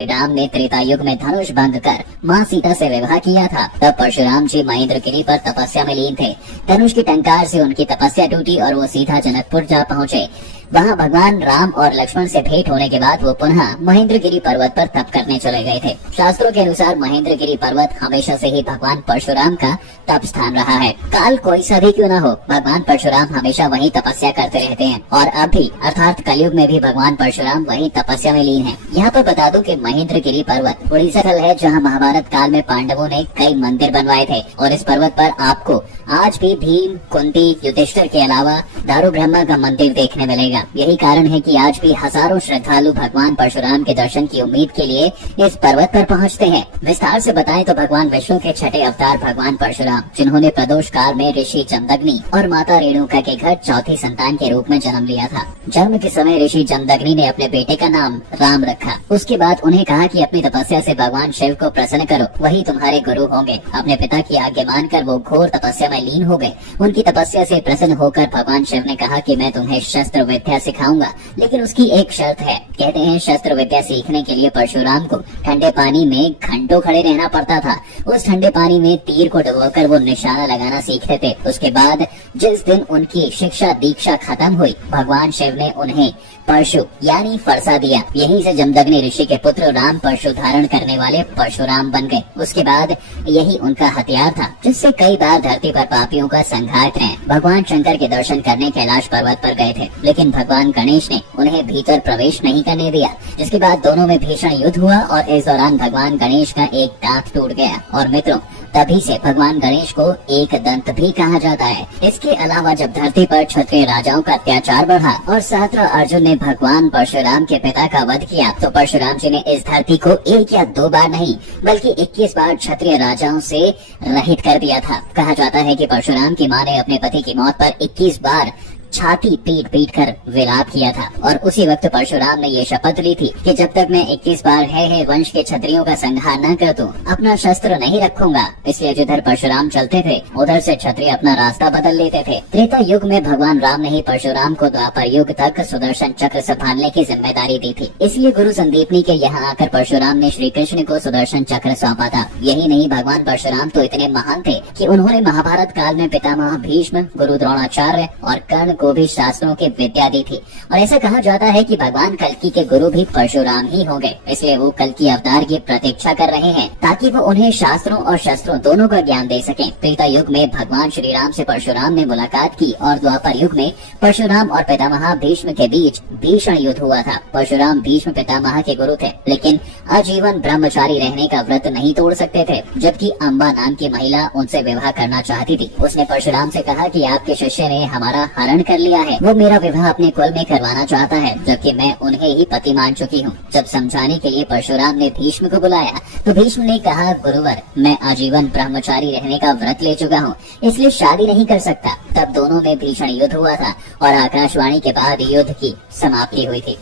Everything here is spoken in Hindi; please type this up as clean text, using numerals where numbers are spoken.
राम ने त्रेता युग में धनुष भंग कर माँ सीता से विवाह किया था। तब परशुराम जी महेंद्रगिरी पर तपस्या में लीन थे। धनुष की टंकार से उनकी तपस्या टूटी और वो सीधा जनकपुर जा पहुँचे। वहाँ भगवान राम और लक्ष्मण से भेंट होने के बाद वो पुनः महेंद्रगिरी पर्वत पर तप करने चले गए थे। शास्त्रों के अनुसार महेंद्रगिरी पर्वत हमेशा से ही भगवान परशुराम का तप स्थान रहा है। काल कोई सा भी क्यों न हो, भगवान परशुराम हमेशा वहीं तपस्या करते रहते हैं और अब भी अर्थात कलयुग में भी भगवान परशुराम वहीं तपस्या में लीन है। यहाँ पर बता दूं कि महेंद्रगिरी पर्वत उड़ीसा स्थल है जहाँ महाभारत काल में पांडवों ने कई मंदिर बनवाए थे और इस पर्वत पर आपको आज भी भीम, कुंती, युधिष्ठिर के अलावा दारू ब्रह्मा का मंदिर देखने मिलेगा। यही कारण है कि आज भी हजारों श्रद्धालु भगवान परशुराम के दर्शन की उम्मीद के लिए इस पर्वत पर पहुंचते हैं। विस्तार से बताएं तो भगवान विष्णु के छठे अवतार भगवान परशुराम, जिन्होंने प्रदोष काल में ऋषि जमदग्नि और माता रेणुका के घर चौथी संतान के रूप में जन्म लिया था। जन्म के समय ऋषि जमदग्नि ने अपने बेटे का नाम राम रखा। उसके बाद उन्हें कहा कि अपनी तपस्या से भगवान शिव को प्रसन्न करो, वही तुम्हारे गुरु होंगे। अपने पिता की आज्ञा मानकर वो घोर तपस्या में लीन हो गए। उनकी तपस्या से प्रसन्न होकर भगवान शिव ने कहा कि मैं तुम्हें शस्त्र विद्या सिखाऊंगा, लेकिन उसकी एक शर्त है। कहते हैं शस्त्र विद्या सीखने के लिए परशुराम को ठंडे पानी में घंटों खड़े रहना पड़ता था। उस ठंडे पानी में तीर को डुबोकर वो निशाना लगाना सीखते थे। उसके बाद जिस दिन उनकी शिक्षा दीक्षा खत्म हुई, भगवान शिव ने उन्हें परशु यानी फरसा दिया। यहीं से जमदग्नि ऋषि के पुत्र राम परशु धारण करने वाले परशुराम बन गए। उसके बाद यही उनका हथियार था, जिससे कई बार धरती पर पापियों का संहार करें। भगवान शंकर के दर्शन करने कैलाश पर्वत पर गए थे, लेकिन भगवान गणेश ने उन्हें भीतर प्रवेश नहीं करने दिया, जिसके बाद दोनों में भीषण युद्ध हुआ और इस दौरान भगवान गणेश का एक दांत टूट गया। और मित्रों, तभी से भगवान गणेश को एक दंत भी कहा जाता है। इसके अलावा जब धरती पर क्षत्रिय राजाओं का अत्याचार बढ़ा और सहस्त्र अर्जुन ने भगवान परशुराम के पिता का वध किया, तो परशुराम जी ने इस धरती को एक या दो बार नहीं बल्कि 21 बार क्षत्रिय राजाओं से रहित कर दिया था। कहा जाता है कि परशुराम की मां ने अपने पति की मौत पर 21 बार छाती पीट पीट कर विलाप किया था और उसी वक्त परशुराम ने ये शपथ ली थी कि जब तक मैं 21 बार है वंश के क्षत्रियों का संहार न कर दूं, अपना शस्त्र नहीं रखूंगा। इसलिए जिधर परशुराम चलते थे उधर से क्षत्रिय अपना रास्ता बदल लेते थे। त्रेता युग में भगवान राम ने ही परशुराम को द्वापर युग तक सुदर्शन चक्र संभालने की जिम्मेदारी दी थी। इसलिए गुरु संदीपनी के यहाँ आकर परशुराम ने श्री कृष्ण को सुदर्शन चक्र सौंपा था। यही नहीं, भगवान परशुराम तो इतने महान थे कि उन्होंने महाभारत काल में पितामह भीष्म, गुरु द्रोणाचार्य और कर्ण को भी शास्त्रों की विद्या दी थी। और ऐसा कहा जाता है कि भगवान कल्कि के गुरु भी परशुराम ही होंगे। इसलिए वो कल्कि अवतार की प्रतीक्षा कर रहे हैं ताकि वो उन्हें शास्त्रों और शस्त्रों दोनों का ज्ञान दे सकें। त्रेता युग में भगवान श्री राम से परशुराम ने मुलाकात की और द्वापर युग में परशुराम और पितामह भीष्म के बीच भीषण युद्ध हुआ था। परशुराम भीष्म पितामह के गुरु थे, लेकिन आजीवन ब्रह्मचारी रहने का व्रत नहीं तोड़ सकते थे। जबकि अम्बा नाम की महिला उनसे विवाह करना चाहती थी। उसने परशुराम से कहा कि आपके शिष्य ने हमारा हरण कर लिया है, वो मेरा विवाह अपने कुल में करवाना चाहता है, जबकि मैं उन्हें ही पति मान चुकी हूँ। जब समझाने के लिए परशुराम ने भीष्म को बुलाया तो भीष्म ने कहा, गुरुवर, मैं आजीवन ब्रह्मचारी रहने का व्रत ले चुका हूँ, इसलिए शादी नहीं कर सकता। तब दोनों में भीषण युद्ध हुआ था और आकाशवाणी के बाद युद्ध की समाप्ति हुई थी।